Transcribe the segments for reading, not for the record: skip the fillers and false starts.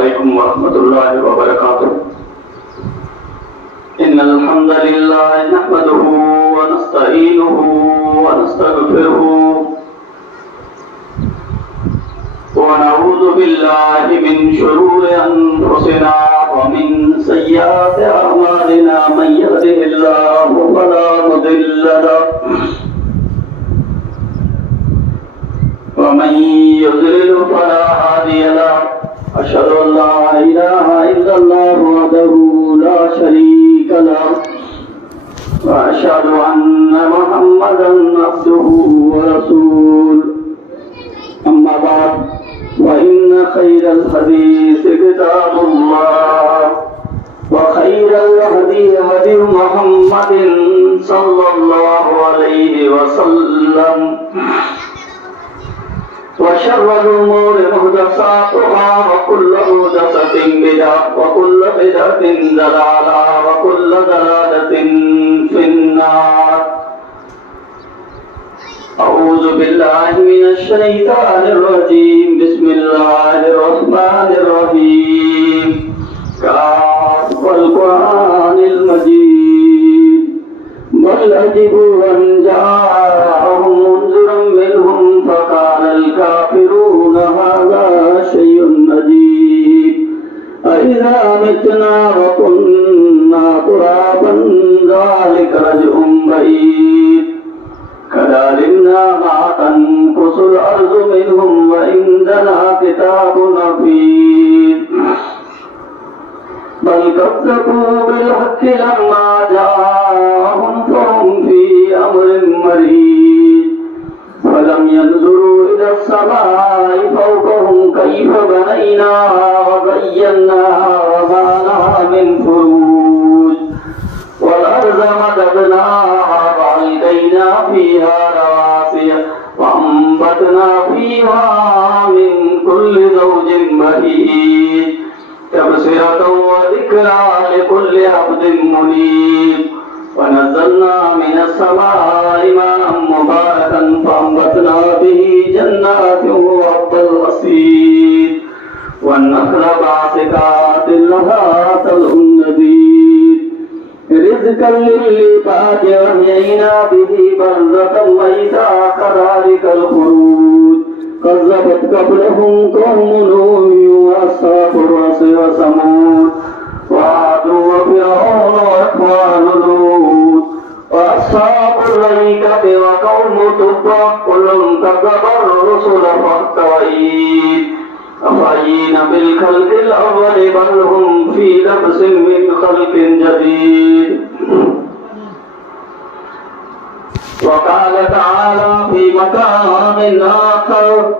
عليكم ورحمة الله وبركاته. إن الحمد لله نحمده ونستعينه ونستغفره ونعوذ بالله من شرور أنفسنا ومن سيئات أعمالنا. من يهده الله فلا مضل له ومن يضلل فلا هادي له. أشهد أن لا إله إلا الله وحده لا شريك له وأشهد أن محمدا عبده ورسوله. أما بعد وإن خير الحديث كتاب الله وخير الهدي هدي محمد صلى الله عليه وسلم وشر الأمور محدثاتها وكل محدثة بدعة وكل بدعة ضلالة وكل ضلالة في النار. أعوذ بالله من الشيطان الرجيم. بسم الله الرحمن الرحيم. والقرآن المجيد بل عجبوا أن جاءهم منذر منهم فقال الكافرون هذا شيء عجيب أإذا متنا وكنا ترابا ذلك رجع بعيد كذلك ما تنقص الأرض منهم وعندنا كتاب حفيظ بل كذبوا بالحق لما جاءهم فهم في أمر مريج ولم ينظروا إلى السماء فوقهم كيف بنيناها وزيناها وما لها من فروج والأرض مددناها وألقينا فيها رواسي وأنبتنا فيها من كل زوج بهيج تبصرة وذكرى لكل عبد منيب. ونزلنا من السماء ماء مباركا فأنبتنا به جنات وحب الحصيد والنخل باسقات لها طلع نضيد رزقا للعباد وأحيينا به بلدة ميتا كذلك الخروج كذبت قبلهم قوم نوح وأصحاب الرس وثمود وعاد وفرعون وإخوان لوط وأصحاب الأيكة وقوم تبع كل كذب الرسل فاستوعيد أفعينا بالخلق الأول بل هم في لبس من خلق جديد. وقال تعالى في مكان آخر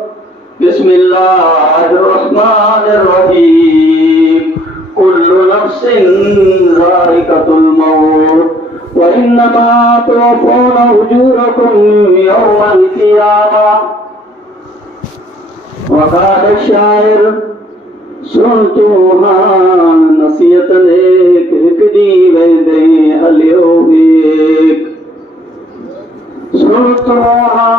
بسم الله الرحمن الرحيم كل نفس ذائقة الموت وإنما توفون أجوركم يوم القيامة. وقال الشاعر सुनतुहा नसीहत एक हिकड़ी वेंदे हलियो एक सुनतुहा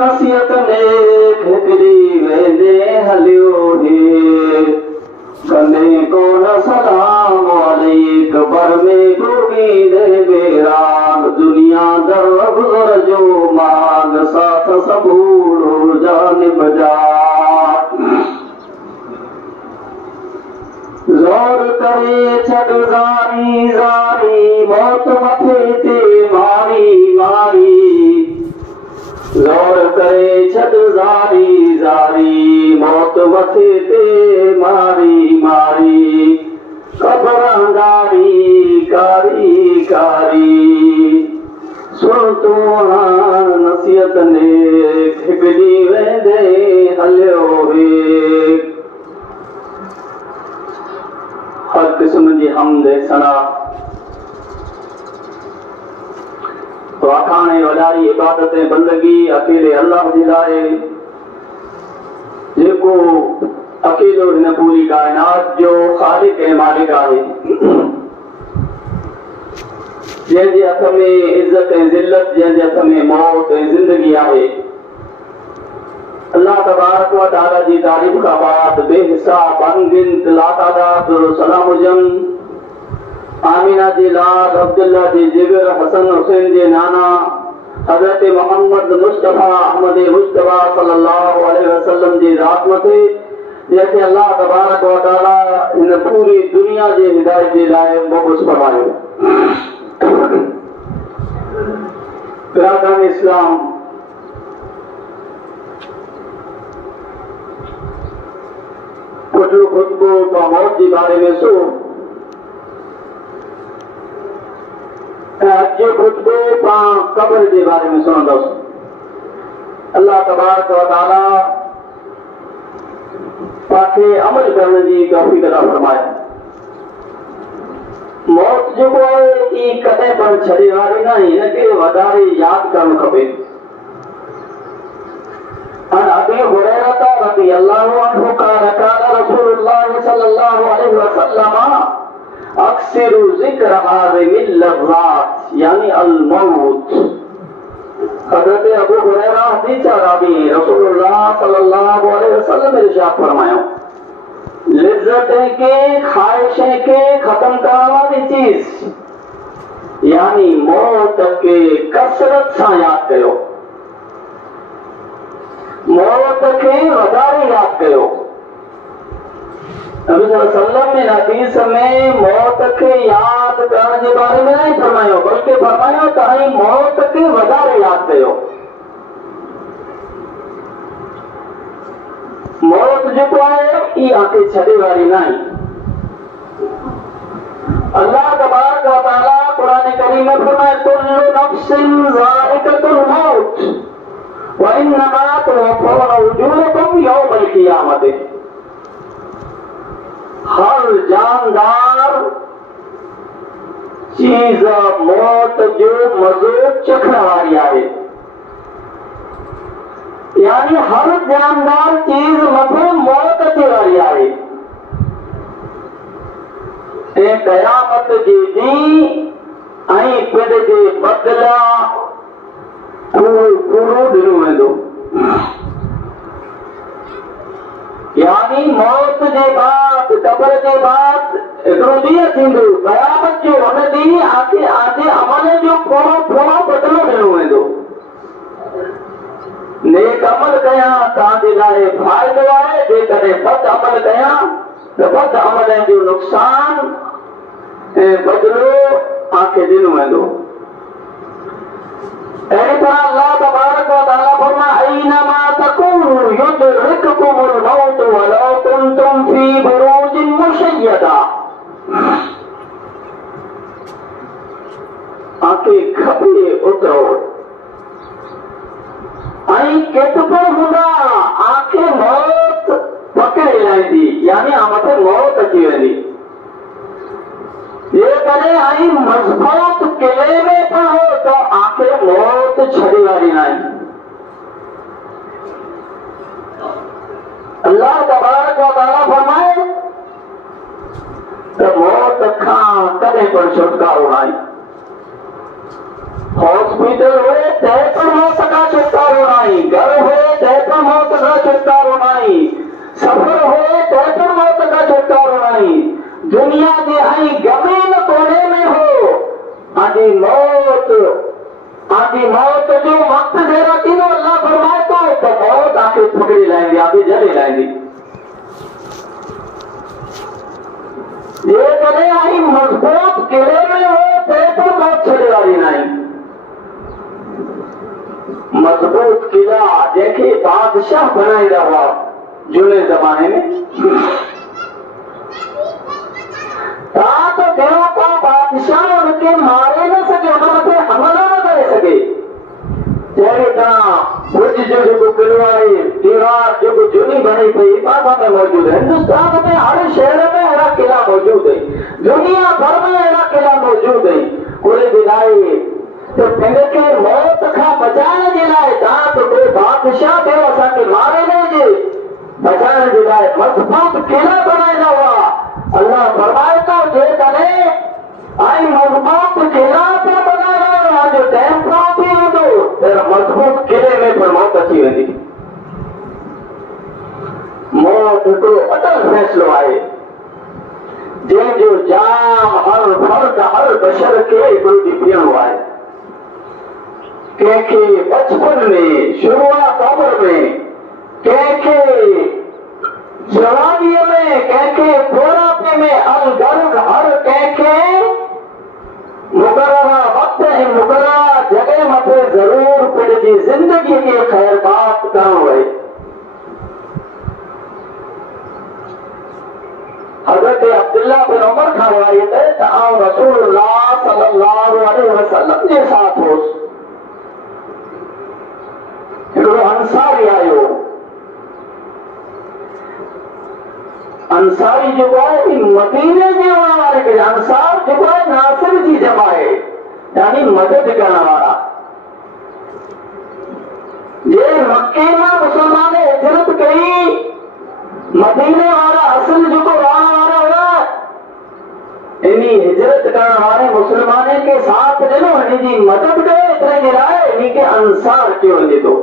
नसीहत एक हिकड़ी वेंदे हलियो एक कने को न सलाम अलैक पर में डूबी दे बेराग दुनिया दर गुजर जो माग साथ सबूर जान बजा जोर करे छड़ जारी जारी मौत मथे ते मारी मारी जोर करे छड़ जारी जारी मौत मथे ते मारी मारी कबरदारी कारी कारी सुन तू नसीहत ने हिकड़ी वेंदे हलियो एक हर किस्म जी हमद सना वाखाने वॾाई इबादत बंदगी अकेले अल्लाह जी लाइ जेको अकेलो हिन पूरी कायनात जो ख़ालिक ऐं मालिक आहे जंहिंजे हथ में इज़त ऐं ज़िल्लत जंहिंजे हथ में मौत ऐं ज़िंदगी आहे अल्लाह तबारक व तआला जी तारीफ का बाद बेहिसाब अनगिनत लातादाद सलाम हुजन आमीना जी लाल अब्दुल्ला जी जिगर हसन हुसैन जी नाना हजरत मोहम्मद मुस्तफा अहमद मुस्तफा सल्लल्लाहु अलैहि वसल्लम जी रहमते जैसे अल्लाह तबारक व तआला इन पूरी दुनिया जी हिदायत जे लाए मबूस फरमायो। बिरादरान इस्लाम, कुछ खुद को मौत के बारे में सो अॼु खुद को कब्र के बारे में सुनंदुसि। अल्लाह तबारक व तआला पाखे अमल करने की तौफीक अता फरमाए। मौत जो है ई कदे पण छड़े वाली ना, इनके वधारे याद करणु खपे। अन अबी हुरैरा रज़ियल्लाहु अन्हु क़ाल क़ाल रसूलुल्लाह सल्लल्लाहु अलैहि वसल्लम अक्सिरु ज़िक्र हाज़िहिल लज़्ज़ात यानी अल मौत। हज़रत अबू हुरैरा हदीस रावी रसूलुल्लाह सल्लल्लाहु अलैहि वसल्लम ने इरशाद फरमाया, लिज्जतें के ख्वाहिशें के खत्म करने वाली चीज यानी मौत के कसरत से याद कयो, मौत के वधारे याद कयो। नबी सल्लल्लाहु अलैहि हदीस में मौत के याद करने के बारे में नहीं फरमायो, बल्कि फरमायो ताई मौत के वधारे याद कयो। मौत जो है ये आके छड़े वाली नहीं। अल्लाह तबारक व तआला कुरान करीम में फरमाया, कुल्लु नफ्सिन ज़ाइक़तुल मौत व इन्नमा तुवफ़्फ़ौना उजूरकुम यौमल क़ियामत। हर जानदार चीज मौत जो मज़ो चखण वाली आहे, यानी हर जानदार चीज मथे मौत अचे वाली आहे। क़यामत जे ॾींहुं ऐं पिण जे बदिला पूरो ॾिनो वेंदो। यानी मौत जे बाद कब्र जे बाद हिकिड़ो ॾींहुं थींदो क़यामत जो, हुन ॾींहुं आखे आजे अमल जो पूरो बदिलो ॾिनो वेंदो। नेक अमल कया तव्हांजे लाइ फ़ाइदो आहे, जेकॾहिं बद अमल कया त बद अमलनि जो नुक़सान ऐं बदिलो आखे ॾिनो वेंदो। अहिड़ी तरह अल्लाह तबारक व तआला फरमाए, अय्नमा तकूनु युदरिकुमुल मौत वलौ कुंतुम फी बुरूजिन मुशय्यदा। आखे खपे उतरो आई केतिरो हूंदा आखे मौत पकड़े लाहींदी, यानी मथे मौत अची वेंदी। जेकॾहिं आई मज़बूत किले में पढ़ो तो आखे मौत छड़े वाली नहीं। अल्लाह तबारक व तआला फरमाए तो मौत खां कॾहिं पण छुटकारो नहीं। हॉस्पिटल हुए तंहिं पण मौत का छुटकारो नहीं, घर हुए तंहिं पण मौत का छुटकारो नहीं, सफर हुए तंहिं पण मौत का छुटकारो नहीं। दुनिया जे आई गमे न कोने में हो आदि मौत जो वक्त जरा थींदो अल्लाह फरमाए तो मौत आके पकड़ी लाहींदी, आके जड़े लाहींदी। जेकॾहिं आई मज़बूत किले में हो तंहिं पण मौत छड़े वारी नहीं। मजबूत किला जैसे बादशाह बनाई रहा झूले जमाने में, तो देव को बादशाह उनके मारे न सके, उन्होंने हमला न करे सके। जैसे तरह बुर्ज जो किलो आहे दीवार जो झूनी बनी पई पासा में मौजूद है। हिंदुस्तान में हर शहर में अहिड़ा किला मौजूद है, दुनिया भर में अहिड़ा किला मौजूद है। उहे दिलाए तो पिंड के मौत का बचाने जे लाइ तव्हां तो कोई बादशाह थियो असांखे मारे न जे बचाने जे लाइ मज़बूत किला बनाईंदा हुआ। अल्लाह फरमाए थो जेकॾहिं आई मज़बूत किला पिया बनाईंदा जो टाइम पूरो थी वेंदो त मज़बूत किले में पण मौत अची वेंदी। हिकिड़ो अटल फ़ैसिलो आहे जंहिंजो जाम हर फर्द हर बशर खे हिकिड़ो ॾियणो आहे। कंहिंखे बचपन में शुरूआत उम्र में, कंहिंखे जवानीअ में, कंहिंखे बुढ़ापे में, अलगर्ज़ हर कंहिंखे मुक़ररा वक़्त ऐं मुक़ररा जॻह मथे ज़रूर पंहिंजी ज़िंदगीअ खे ख़ैरबाद करणो आहे। हज़रत अब्दुल्लाह बिन उमर खां रिवायत है त आउं रसूलुल्लाह सल्लल्लाहु अलैहि वसल्लम जे साथ होसि। हिकिड़ो अंसारी आयो। अंसारी जेको आहे मदीने जे रहण वारे खे, अंसार जेको आहे नासिर जी जमा आहे, यानी मदद करण वारा। जे मक्के मां मुसलमान हिजरत कई, मदीने वारा असल जेको रहण वारा हुआ, इन हिजरत करण वारे मुसलमान खे साथ ॾिनो, इन जी मदद कयो। एतिरे जे लाइ इन खे अंसार चयो वञे थो।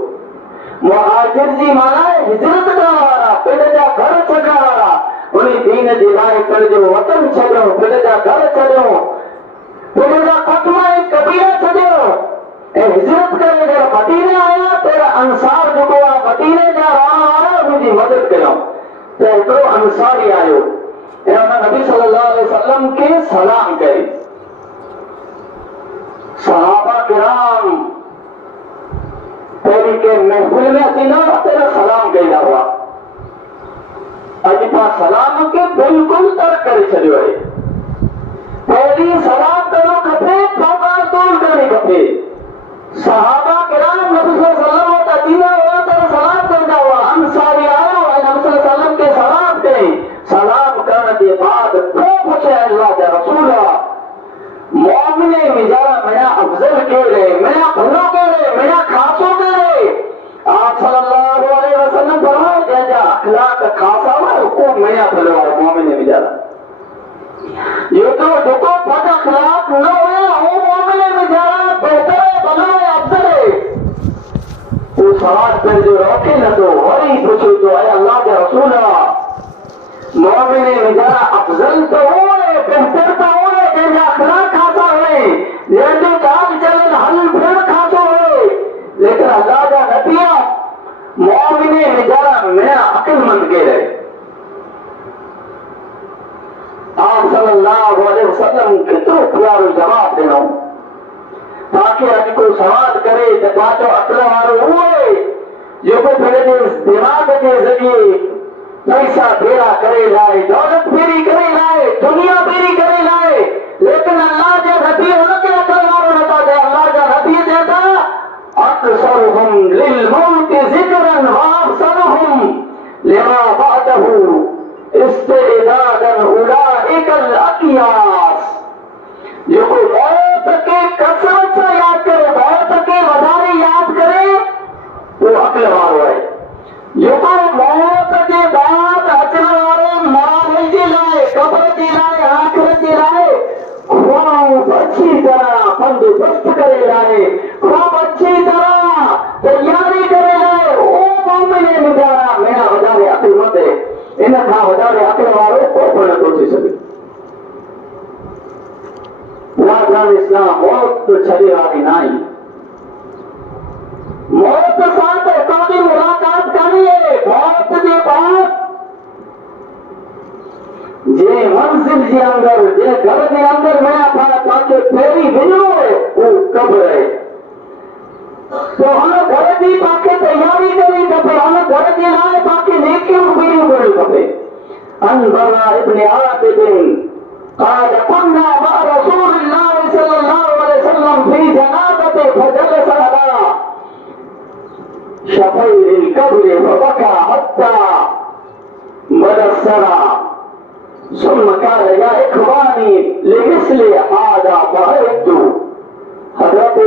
मुहाजिर जी माना हिजरत करण वारा, पिंड जा घर छॾण वारा। उन दीन जे लाइ पिंड जो वतन छॾियो, पिंड जा घर छॾियो, पिंड जा कुटुंब ऐं कबीला छॾियो ऐं हिजरत करे जॾहिं मदीने आया त अंसार जेको आहे मदीने जा रहण वारा उनजी मदद कयो। त हिकिड़ो अंसारी आयो ऐं हुन नबी सल्लल्लाहु अलैहि वसल्लम खे सलाम कई। सहाबा किराम पहिरीं के महफ़िल में अची न पहिरियों सलाम कईंदा हुआ। अॼु तव्हां सलाम खे बिल्कुलु तर्क करे छॾियो आहे। पहिरीं सलाम करणो खपे, पोइ दूर करणी खपे। सहाबा किराम नबी सल्लल्लाहु अलैहि वसल्लम वटि अची हुआ त सलाम कंदा हुआ। अंसारी आयो ऐं नबी सल्लल्लाहु अलैहि वसल्लम खे सलाम कई। सलाम करण जे बाद पोइ पुछे, अल्लाह जा रसूल, मोमिन मिजारा मेरा अफजल कहिड़े, मेरा भलो कहिड़े, मेरा ख़ासो कहिड़े? आप सल्लल्लाहु अलैहि वसल्लम फरमाए जंहिंजा अखलाक ख़ासा हुआ को मेरा भलो आहे, मोमिन मिजारा। जेको जेको बद अखलाक न हुया वो मोमिन मिजारा बहितर है, भलो है, अफजल है। वो सवाल पंहिंजो रोके नथो, वरी पुछो तो आहे अल्लाह जा रसूल, मोमिन मिजारा अफजल तो वो है, बेहतर तो वो है जंहिंजा अखलाक ख़ासा हुए, जंहिंजो चाल चलन हल फिर ख़ासो हुए। लेकिन अल्लाह जा नबी मोमिन मिजारा मेरा अक़लमंद कहिड़े? आप सल्लल्लाहु अलैहि वसल्लम केतिरो प्यारो जवाब ॾिनो। तव्हांखे अॼु कोई सवाल करे त तव्हांजो अक़ल वारो उहो आहे जेको पंहिंजे दिमाग़ जे ज़रिए पैसा भेड़ा करे लाए, दौलत भेड़ी करे लाए, दुनिया भेड़ी करे लाए। लेकिन अल्लाह जा नबी हुनखे अक़ल वारो नथा चए। अल्लाह जा नबी चए था अक्सरुहुम लिलमौत ज़िक्रन व अहसनुहुम लिमा बअदहु इस्तिदादन उलाइकल अकियास। जेको मौत खे कसरत सां यादि करे, मौत खे वधारे यादि करे, वो अक़ल वारो आहे। जेको मौत जे बाद अचण वारे माण्हुनि जे लाइ, क़ब्र जे लाइ, आख़िरत जे लाइ खूब अच्छी तरह बंदोबस्त करे लाए, खूब अच्छी तरह तैयारी करे लाए, वो मोमिन मिजारा मेरा वधारे अक़लमंद है। इन खां वधारे अक़ल वारो को नथो थी सघे। इस्लाम मौत तो छॾे वारी न आहे। मौत सां त हितां जी मुलाक़ात करणी है। मौत जे बाद जे मंज़िल जे अंदर, जे घर जे अंदर नया तव्हांखे पहिरीं वञिणो आहे उहो क़ब्र आहे। तो हुन घर जी तव्हांखे तयारी करणी खपे, हुन घर जे लाइ तव्हांखे नेकियूं पूरियूं करणियूं खपे। अनबरा इब्न आतिब قال كنا مع رسول الله صلى الله عليه وسلم في جنازته فجلس على شفير القبر فبكى حتى بدا الثرى ثم قال يا اخواني لمثل هذا فعلت। حضرت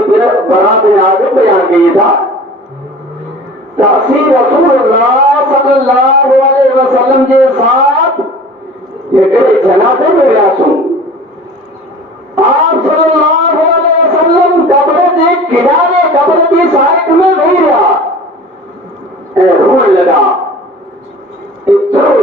बरा बिन आज़िब बयान किए था तासी रसूलुल्लाह सल्लल्लाहु अलैहि वसल्लम के साथ हिकिड़े जनाज़े में वियासीं। आप सल्लल्लाहु अलैहि वसल्लम कब्र जे किनारे, कब्र जी साइड में वेही रहिया ऐं रोअण लॻा। एतिरो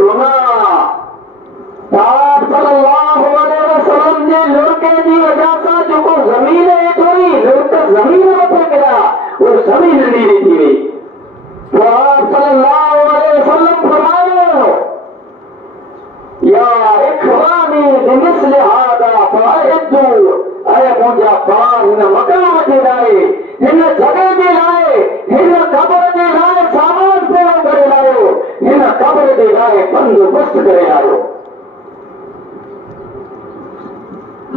बंदोबस्त करे आयो।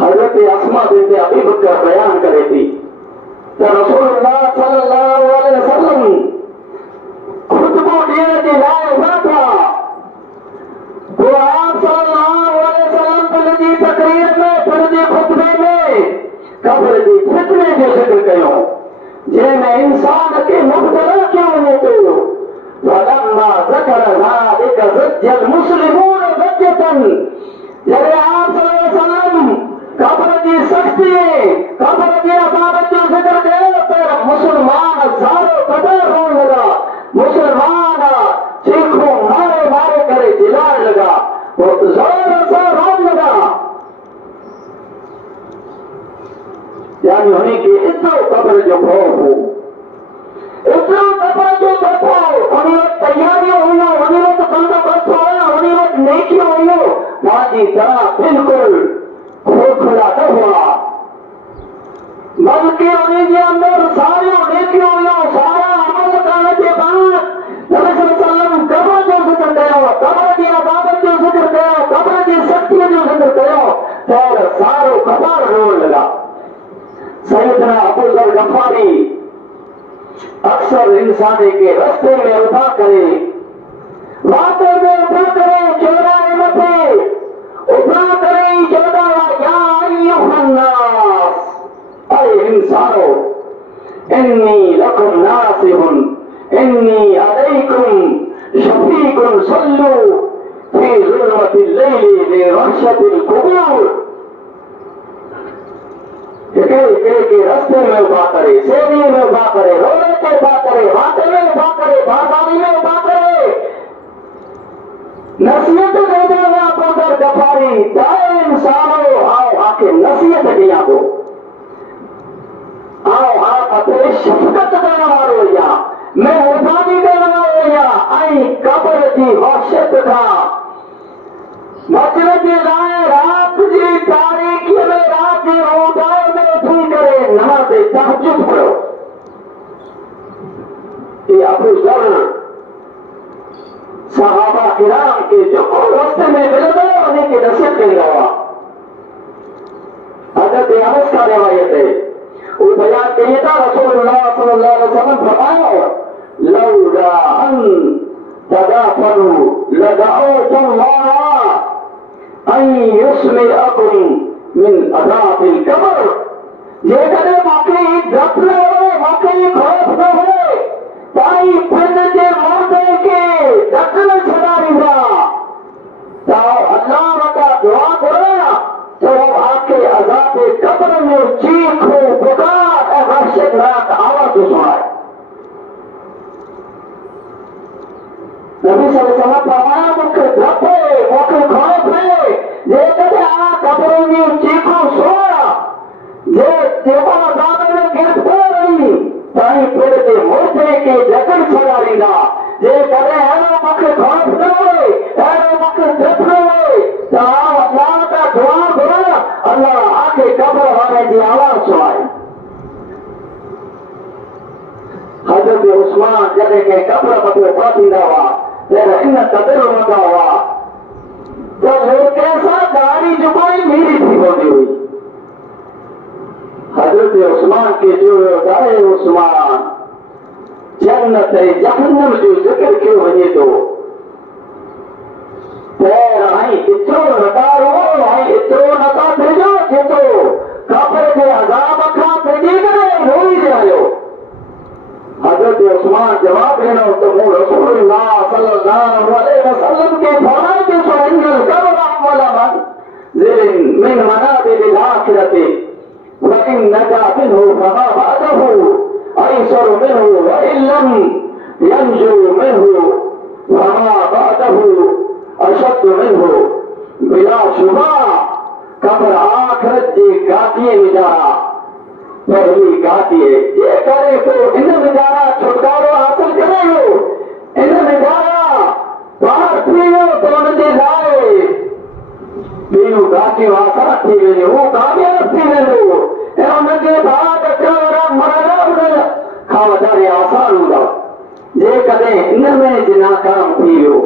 हजरत अस्मा बिन्त अबी बकर बयान करे थी तो रसूलुल्लाह सल्लल्लाहु अलैहि वसल्लम खुतबो ॾियण जे लाइ न था, वो आप सल्लल्लाहु अलैहि वसल्लम पंहिंजी तकरीर में, पंहिंजे खुतबे में कब्र जी फितने जो जिक्र कयो, जंहिंमें इंसान खे मुब्तला कयो वञे पियो। वलम्मा ज़कर ज़ालिक ज़ज्जल मुस्लिमून ज़ज्जतन, जॾहिं आप सल्लल्लाहु अलैहि वसल्लम कब्र जी सख्ती, कब्र जी अज़ाब जो जिक्र कयो त मुसलमान ज़ारो कदर रोन लगा, मुसलमान चीखों मारे मारे करे चिल्लाने लगा, वो जोर से रोन लगा। यानी उन्हीं के इतना कब्र जो खौफ हो, इतना कब्र जो खौफ हो, उन्हीं वक्त तैयारियां हुई, उन्हीं वक्त बंदोबस्त हुआ, उन्हीं वक्त नेकियां हुई, माजी तरह बिल्कुल खोखला न हुआ, बल्कि उन्हीं के अंदर सारी नेकियां हुई, सारा अमल करने के बाद नबी सल्लल्लाहु अलैहि वसल्लम कब्र जो जिक्र कयो, कब्र की अज़ाबत जो जिक्र कयो, कब्र की सख्ती जो जिक्र कयो, फिर सारो कब्र रोन लगा। सैयदना अबू ज़र गफ़ारी अक्सर इंसान के रास्ते में उठा करे, वाक़े में उठा करे, चौराहे में उठा करे, चौदा या अय्युहन्नास, अरे इंसानो, इन्नी लकुम नासिहुन, इन्नी अलैकुम शफीकुन, सल्लू फी ज़ुल्मतिल लैली लिरहशतिल कुबूर। के रास्ते में उभा करे, सेवी में उभा करे, रोड पे उभा करे, वाटे में उभा करे, बाजारी में उभा करे, नसीहत देते हुए अबू ज़र गफ़ारी दाए इंसानो आओ आके नसीहत दिया दो, आओ आप अपने शफकत करने वालो या मेहरबानी करने वालो या आई कब्र जी वहशत का मजरत लाए रात जी तारीखी में रात जी रोजाओं में उठी करे नमाज़ तहज्जुद पढ़ो। ये अबू ज़र सहाबा किराम के जो रास्ते में मिलते उन्हीं की नसीहत कर रहा। हज़रत अनस का रिवायत है, वो बयान किया था रसूलुल्लाह सल्लल्लाहु अलैहि वसल्लम फरमाया लौला अन तदाफनु लदअउतुल्लाह अन युस्मिअकुम मिन अज़ाबिल कब्र, जे कदे वाकई डर न हो, वाकई खौफ न हो, ताई पिंड जे मुर्दे के डकल छॾाईंदा तो अल्लाह वटा दुआ करो तो आके अज़ाब कब्र में चीखो पुकार ऐं वहशतनाक आवाज़ सुनाए। नबी सल्लल्लाहु अलैहि वसल्लम फरमाया मूंखे डप है, मूंखे खौफ है, जेकॾहिं आ कब्र में चीखो सुना, जे जेको अज़ाब में गिरफ़्तार रही ताई पिंड जे मुर्दे के डकल छॾाईंदा। जेकॾहिं अहिड़ो मूंखे खौफ न हुए, अहिड़ो मूंखे डप न हुए त अल्लाह का दुआ घुरो, अल्लाह आके कब्र वारे जी आवाज़ सुनाए। हज़रत उस्मान जॾहिं के कब्र मथे पहुचींदा हुआ त इन क़दुरु हूंदा हुआ त लोके सां ॾाढ़ी जुबानी नीरी थी पवंदी हुई। हज़रत उस्मान के जो दाए उस्मान जन्नत जहन्नम जो जिक्र कयो वञे थो, पैर हाई एतिरो नकारो, हाई एतिरो नका थिजो जेतिरो कब्र जे अज़ाब खां भॼी करे रोई रहियो। हज़रत उस्मान जवाब ॾिनो त मूं रसूलुल्लाह सल्लल्लाहु अलैहि वसल्लम के फरमाइश सुनिल कब्र अव्वल मंज़िल मिन मनाज़िलिल आखिरति व इन नजा मिन्हु फमा बअदहु अयसर मिन्हु व इन लम यंजु मिन्हु फमा बअदहु अशद मिन्हु। बिला शुबा कब्र आखिरत जी गादीअ विचारा पहली गादी है, ये करे तो इन विचारा छुटकारो हासिल करे हो, इन विचारा बाहर थी हो तो उनजे लाइ ॿियूं गादियूं आसान थी वेंदियूं, हू कामयाब थी वेंदो ऐं उनजे बाद अचण वारा मरण उन खां वधारे आसान हूंदा। जेकॾहिं इन में नाकाम थी वियो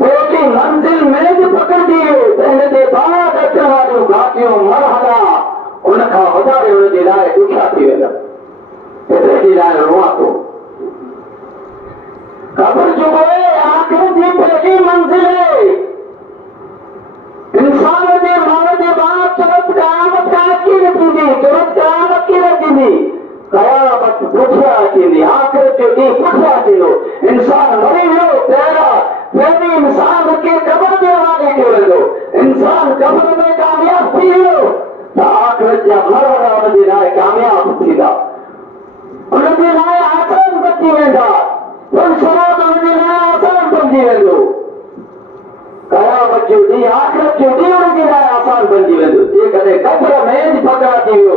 पहली मंजिल में भी पकड़ दिए तंहिं जे बाद अचण वारियूं घाटियूं मरहला उनखां वधारे उनजे लाइ ॾुखिया थी वेंदा। एतिरे जे लाइ रोआं थो। क़ब्र जो आख़िर जी पहली मंजिल है। इंसान जे मौत जे बाद तुरंत क़यामत की न थींदी, तुरंत क़यामत की न थींदी, क़यामत पुठियां थींदी, आख़िर जो ॾींहुं पुठियां थींदो। इंसान मरी वियो पहिरीं इंसान खे क़ब्र जे हवाले कयो वेंदो। इंसान क़ब्र में कामयाब थी वियो त आख़िर जा मरहला उनजे लाइ कामयाब थींदा, उनजे लाइ आसान बची वेंदा, सिरात उनजे लाइ आसान बणिजी वेंदो। क़यामत जो ॾींहुं आख़िरत जो ॾींहुं उनजे लाइ आसान बणिजी वेंदो। जेकॾहिं क़ब्र में बि पकड़ थी वियो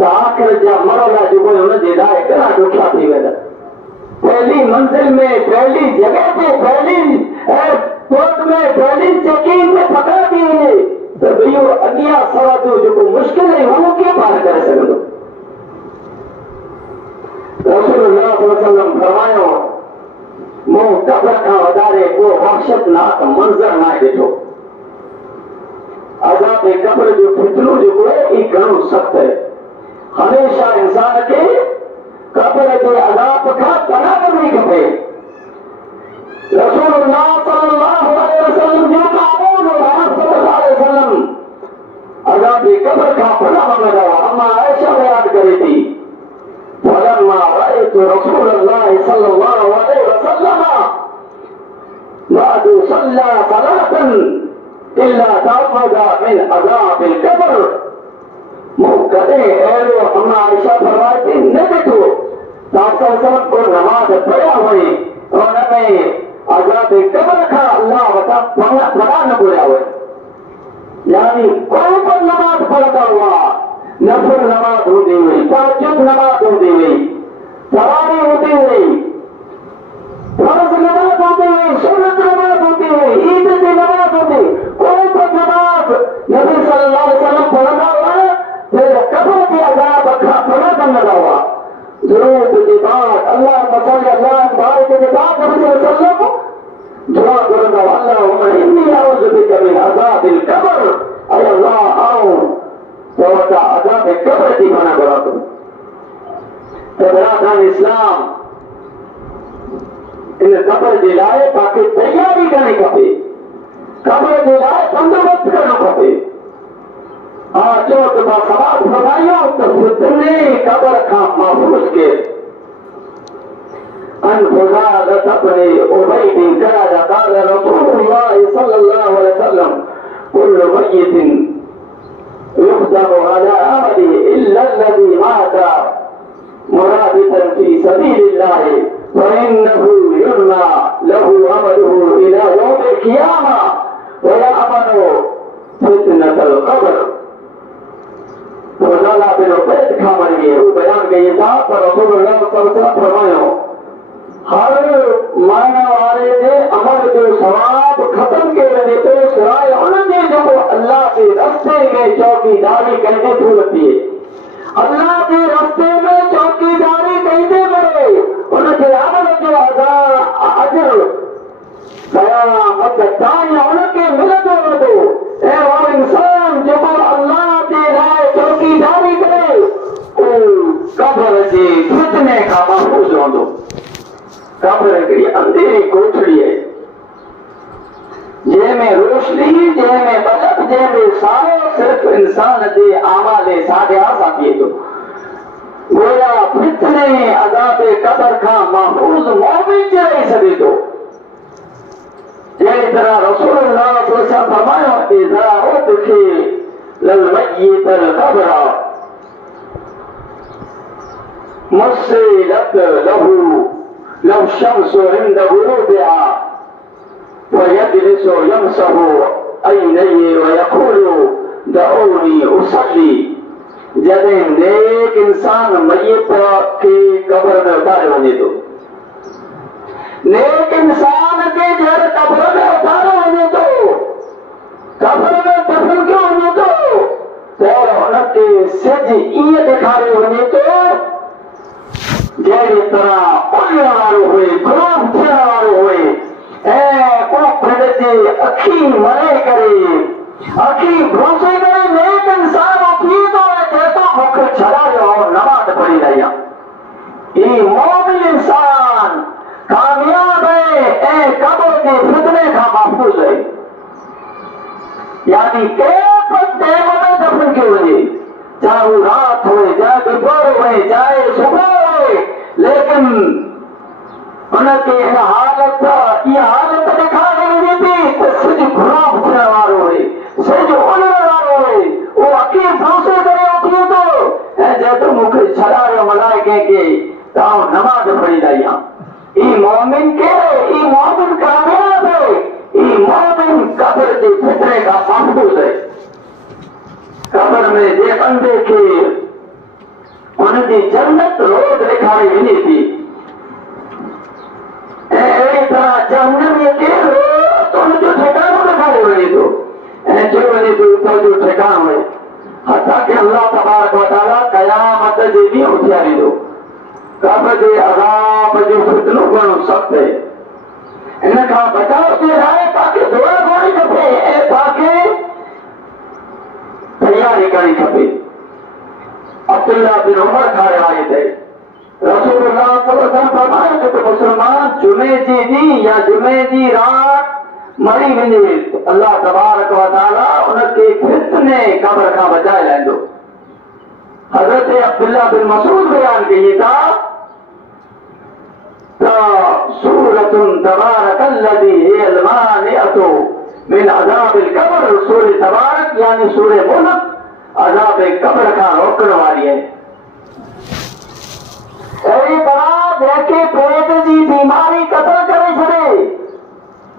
त आख़िरत जा मरहला जेको उनजे लाइ घणा ॾुखिया थी वेंदा। पहली मंजिल में पहली जगह पे पहली कोर्ट में पहली चेकिंग में पकड़ थी वञे त इहो अॻियां सवादो जेको मुश्किल आहे उहो कीअं पार करे सघंदो। रसूलुल्लाह सल्लल्लाहु अलैहि वसल्लम फरमायो मूं क़ब्र खां वधारे को वहशतनाक मंज़र न ॾिठो। अज़ाब क़ब्र जो फितनो जेको आहे ई घणो सख़्तु आहे। हमेशा इंसान खे क़ब्र जे अज़ाब खां पनाह वठणी खपे। रसूलुल्लाह सल्लल्लाहु अलैहि वसल्लम जो कानून सल्लल्लाहु अलैहि वसल्लम अज़ाब क़ब्र खां पनाह वठंदा हुआ। अम्मा आयशा बयान करे थी फलम्मा रअयतु रसूलल्लाह सल्लल्लाहु अलैहि वसल्लम मादु सल्ला सलातन इल्ला तावदा मिन अज़ाबिल क़ब्र मूं कॾहिं अहिड़ो अम्मा आयशा फरमाए थी न ॾिठो त को नमाज़ पढ़िया हुई उनमें अज़ाब क़ब्र खां अल्लाह वटां पनाह न घुरिया हुई। यानी कोई बि नमाज़ पढ़ंदा हुआ, नफ़िल नमाज़ हूंदी हुई, तहज्जुद नमाज़ हूंदी हुई, तरावी हूंदी हुई, फर्ज़ नमाज़ हूंदी हुई, सुन्नत नमाज़ हूंदी हुई, ईद जी नमाज़ हूंदी, कोई बि नमाज़ नबी सल्लल्लाहु अलैहि वसल्लम पढ़ंदा हुआ फिर क़ब्र जे अज़ाब खां पनाह वठंदा हुआ। ज़रूरत जे बाद अल्लाह बारिक जे बाद नबी सल्लल्लाहु अलैहि वसल्लम दुआ करंदा हुआ अल्लाहुम्मा इन्नी अऊज़ु बिका मिन अज़ाबिल क़ब्र ऐ अल्लाह आऊं तो अज़ाब क़ब्र की पनाह घुरां थो। बरादरान इस्लाम इन क़ब्र जे लाइ तव्हांखे तयारी करणी खपे, क़ब्र जे लाइ बंदोबस्त करणो खपे। हा चओ त मां सवाल फरमायो त फितने क़ब्र खां महफूज़ केरु। अन फज़ालत अपने उबैद क़ाल क़ाल रसूलुल्लाह सल्लल्लाहु अलैहि वसल्लम कुल्लु मय्यतिन युक़दमु अला अमलिही इल्ला अल्लज़ी मात मुरादिफन फी सबीलिल्लाह फइन्नहु युरना लहु अमलुहु इला यौमिल क़ियामह व यअमनु फितनतल क़ब्र। फज़ाला बिन उबैद खां वरिए हू बयान कई था पर रसूलुल्लाह सल्लल्लाहु अलैहि वसल्लम फरमायो हर मरण वारे जे अमल जो सवाब खत्म कयो वञे थो सिवाइ उनजे जेको अल्लाह जे रस्ते में चौकीदारी कंहिंजे थो थिए। अल्लाह जे रस्ते में चौकीदारी कंहिंजे मरे उनखे अमल जो अजर क़यामत ताईं उनखे मिलंदो वेंदो। ऐं उहो इंसान जेको अल्लाह जे लाइ चौकीदारी करे उहो क़ब्र जे फितने खां महफूज़ रहंदो। क़ब्र हिकिड़ी अंधेरी कोठड़ी आहे जंहिंमें रोशनी, जंहिंमें बलक, जंहिंमें साओ सिर्फ़ इंसान जे आमाले साॻिया सां थिए थो। गोया फितने अज़ाब क़ब्र खां महफूज़ मोमिन रही सघे थो। जहिड़ी तरह रसूलुल्लाह सल्लल्लाहु अलैहि वसल्लम फरमायो इज़ा उदखिलल मय्यितल क़ब्र मुस्सिलत लहू लव शम्सु इंद गुरूबिहा वयजलिसु यमसहु ऐनैहि वयक़ूलु दऊनी उसल्ली। जॾहिं नेक इंसान मय्यत खे क़ब्र में उतारियो वञे थो, नेक इंसान खे जड़ क़ब्र में उतारियो वञे थो, क़ब्र में दफ़न कयो वञे थो त उनखे सिज ईअं ॾेखारियो वञे थो जहिड़ी तरह उॾण वारो हुए, ख़ौफ़ थियण वारो हुए ऐं को पिंड जे अखी मरे करे अखी भरोसे करे नेक इंसान उठी तो जैतो मुख छड़ायो नमाज पढ़ी रहिया ई मोमिन इंसान कामयाब है ए कब्र के फितने का महफूज है यानी के पत्ते में दफन के वजह चाहे वो रात हो चाहे दोपहर हो चाहे सुबह हो लेकिन उनके हालत ये हालत दिखाई नहीं देती तो सिर्फ घुरा उठने वालों है सिर्फ उड़ने वालों है वो अकी भरोसे करे उठी तो जैसे मुख छड़ा मलाए के ताऊ नमाज पढ़ी रहिया ई मोमिन के ई मोमिन कामयाब है ई मोमिन कब्र के फितरे का महफूज है कब्र में जे बंदे के उनकी जन्नत रोज दिखाई मिली थी अहिड़ी तरह जहन्नम में के रोज तो उनजो ठिकानो दिखाई वञे थो ऐं चयो वञे थो उतर जो ठिकानो है हथा के अल्लाह तबारक व तआला क़यामत जे ॾींहुं उथियारींदो कब्र जे अज़ाब जो फितनो घणो सख़्तु है इन खां बचाव जे लाइ तव्हांखे दुआ घुरणी खपे ऐं तव्हांखे तयारी करणी खपे अब्दुल्लाह बिन उमर खां रिवायत है रसूलुल्लाह सल्लल्लाहु अलैहि वसल्लम फरमायो त मुसलमान जुमे जे ॾींहुं या जुमे जी रात मरी वञे अल्लाह तबारक व तआला उनखे फितने कब्र खां बचाए लाहींदो हज़रत अब्दुल्लाह बिन मसूद बयान कई था सूरतुन तबारकल्लज़ी हियल मानिअतु मिन अज़ाबिल कब्र सूरह तबारक यानी सूरह मुल्क अज़ाब कब्र का रोकने वाली है अहिड़ी तरह जंहिंखे पेट जी बीमारी क़त्ल करे छॾे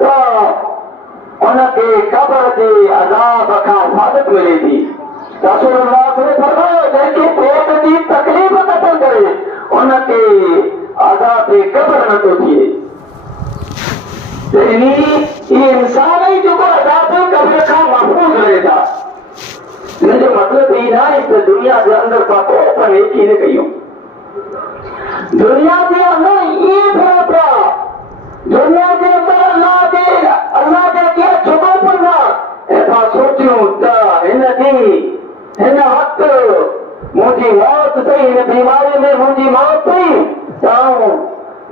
तो उनखे कब्र जे अज़ाब खां हिफ़ाज़त मिले थी रसूलुल्लाह ने फरमायो जंहिंखे पेट जी तकलीफ़ क़त्ल करे उनखे अज़ाब कब्र नथो थिए ये इंसान ही जो अज़ाब कब्र खां महफूज़ रहे था हिन जो मतिलबु ई न आहे त दुनिया जे अंदरि का को अपन नेकी न कयूं दुनिया के अंदर ये थिए पिया दुनिया के अंदर अल्लाह जे अॻियां झुको पवंदा ऐं पाण सोचियूं त हिन वक़्तु मुंहिंजी मौत थी हिन बीमारी में मुंहिंजी मौत थी त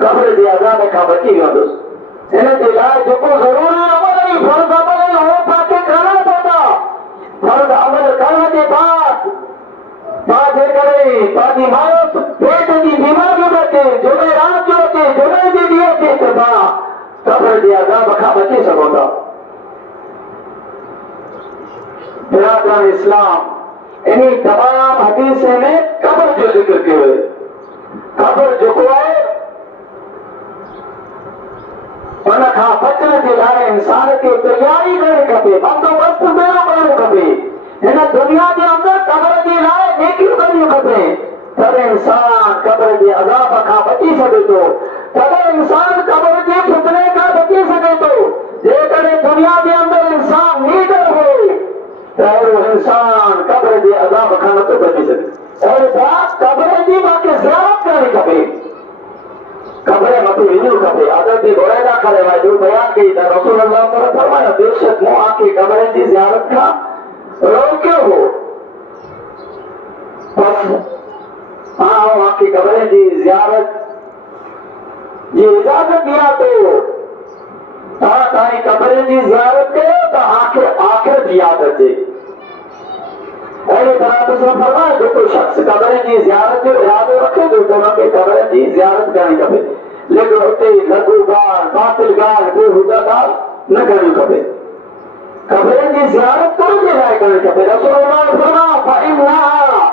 कब्र जे अज़ाब खां बची वेंदुसि हिन जे लाइ जेको ज़रूरी अमल ऐं फर्ज़ अमल आहिनि उहो तव्हांखे करणा पवंदा फर्ज़ अमल करण जे बाद तव्हां जे करे तव्हांजी मौत पेट जी बीमारी में अचे जुमे रात जो अचे जुमे जे ॾींहुं अचे त तव्हां कब्र जे अज़ाब खां बची सघो था बिरादरान इस्लाम इन तमाम हदीस में कब्र जो जिक्र कयो है कब्र जेको आहे उन खां बचण जे लाइ इंसान खे तयारी करणी खपे बंदोबस्त ॿेड़ो करणो खपे हिन दुनिया जे अंदरि कब्र जे लाइ नेकियूं करणियूं खपे तॾहिं इंसान कब्र जे अज़ाब खां बची सघे थो तॾहिं इंसान कब्र जे फितने खां बची सघे थो जेकॾहिं दुनिया जे अंदरि इंसान नीडर हो त अहिड़ो इंसान कब्र जे अज़ाब खां नथो बची सघे अहिड़ी तरह कब्र जी तव्हांखे ज़ियारत करणी खपे कब्र मथे वञणु खपे हज़रत बुरैदा खां रिवायत बयान कई त रसूल अल्लाह सल्लल्लाहु अलैहि वसल्लम फरमायो बेशक मूं आंखे कब्र जी ज़ियारत खां रोकियो हो बस आंखे कब्र जी ज़ियारत जी इजाज़त ॾियां थो तव्हां तव्हांजी कब्र जी ज़ियारत कयो त आख़िरत यादि अचे अहिड़ी तरह तुसां फरमायो जेको शख़्स कब्र जी ज़ियारत जो इरादो रखे थो त हुनखे कब्र जी ज़ियारत करणी खपे लेकिन हुते लघु ॻाल्हि बातिल ॻाल्हि बेहुदा ॻाल्हि न करणी खपे कब्र जी ज़ियारत करण जे लाइ करणी खपे रसूलुल्लाह ने फरमाया फइन्नहा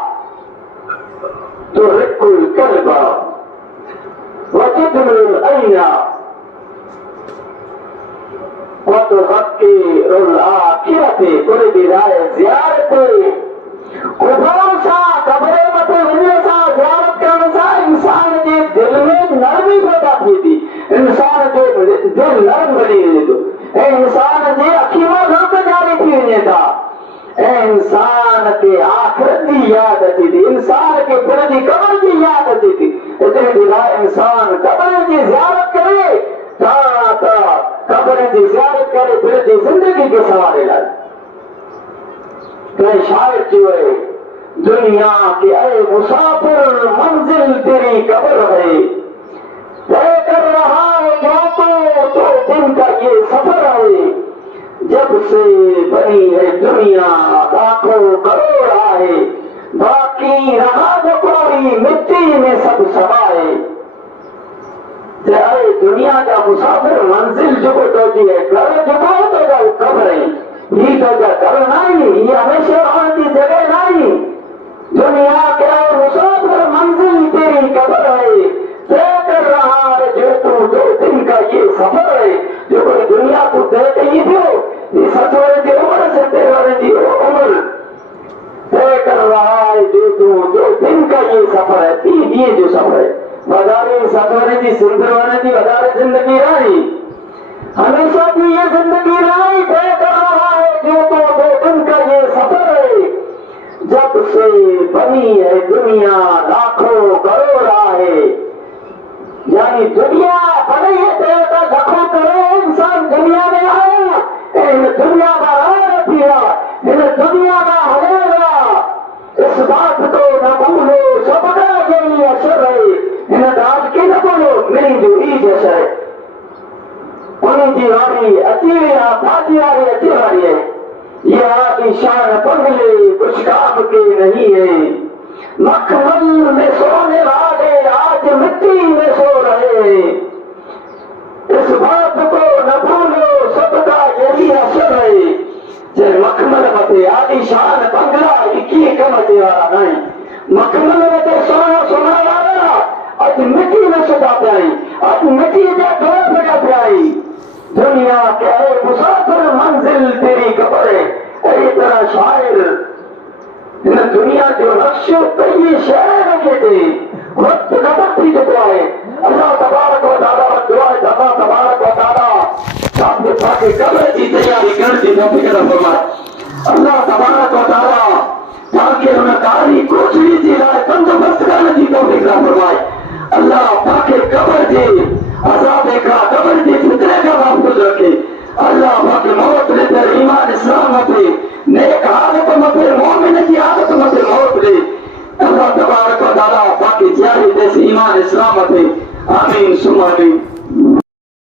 तुहिक़ुल क़ल्ब वतदमिल अय्ना वतुज़क्किरुल आखिरत कुल बिराए ज़ियारत कुफार सां कब्र मथे वञण सां ज़ियारत करण सां इंसान जे दिल में नरमी पैदा थिए थी इंसान जो दिल नरम बनी वञे थो ऐं इंसान जे अखी मां रत जारी थी वञे था ऐं इंसान खे आख़िरत जी यादि अचे थी इंसान खे पिण जी कब्र जी यादि अचे थी हिते जे लाइ इंसान कब्र जी ज़ियारत करे त कब्र कबरनि जी ज़ियारत करे फिर जी ज़िंदगी खे संवारे लाइ। कंहिं शाइर चयो आहे, दुनिया के ऐ मुसाफिर मंजिल तेरी कब्र है, तय कर रहा है जो तो दिन का ये सफर है, जब से बनी है दुनिया लाखों करोड़ आए, बाकी रहा जो कोई मिट्टी में सब समाए। चाहे दुनिया का मुसाफिर मंजिल जो होती है, घर जो तो कब्र है, ये तो घर नहीं, ये हमेशा रहने की जगह नहीं। दुनिया के मुसाफिर मंजिल तेरी कब्र है, तय कर रहा है जो तू 2 दिन का ये सफर है, जो कोई दुनिया तू तय कही थो, ये 70 की उम्र से 13 की उम्र तय कर रहा है जो तू 2 दिन का ये सफर है, 3 ये जो सफर है, वधारे सफर की सिंधरवाने की वधारे जिंदगी रही, हमेशा की ये जिंदगी रही, तय कर रहा है जो तो 2 दिन का ये सफर है, जब से बनी है दुनिया लाखों करोड़ है। यानी दुनिया बनी है तो लाखों करोड़ इंसान दुनिया में आया, इन दुनिया का राज दिया, इन दुनिया का हलेगा, इस बात को न भूलो सबका यही असर है, इन राज के न बोलो मेरी जोड़ी जैसा है। उन्हीं की वारी अची फाजी वारी अची वारी है, ये आपकी शान बंगले कुछ काम के नहीं है, मखमल में सोने वाले आज मिट्टी में सो रहे हैं, इस बात को न भूलो सबका यही असर है। जे मखमल मथे आदि शान बंगला इकी कम अचे वारा नहीं, मखमल मथे सोना सोना वारा अज मिट्टी में सुधा पियाई, अज मिट्टी जा घर लगा पियाई। दुनिया के मुसाफिर मंजिल तेरी कब्र है, अहिड़ी तरह शाइर इन दुनिया जो नक्शो कई शहर रखे थे, वक्त ख़बर थी चुको है। अल्लाह तबारक व तआला दुआ है, अल्लाह तबारक व तआला साथे पाके कब्र की तैयारी करण जी तौफीक अता फरमाए। अल्लाह तबारक व तआला ताकि उन कारी कोशिश जी लाइ बंदोबस्त करण जी तौफीक अता फरमाए। अल्लाह पाके कब्र जे अज़ाब खां कब्र जे फितने खां महफूज़ रखे। अल्लाह पाके मौत दे ईमान इस्लाम मथे नेक हालत मथे मोमिन की हालत मथे मौत दे। अल्लाह तबारक व तआला पाके जारी दे ईमान इस्लाम मथे। आमीन सुम्मा आमीन।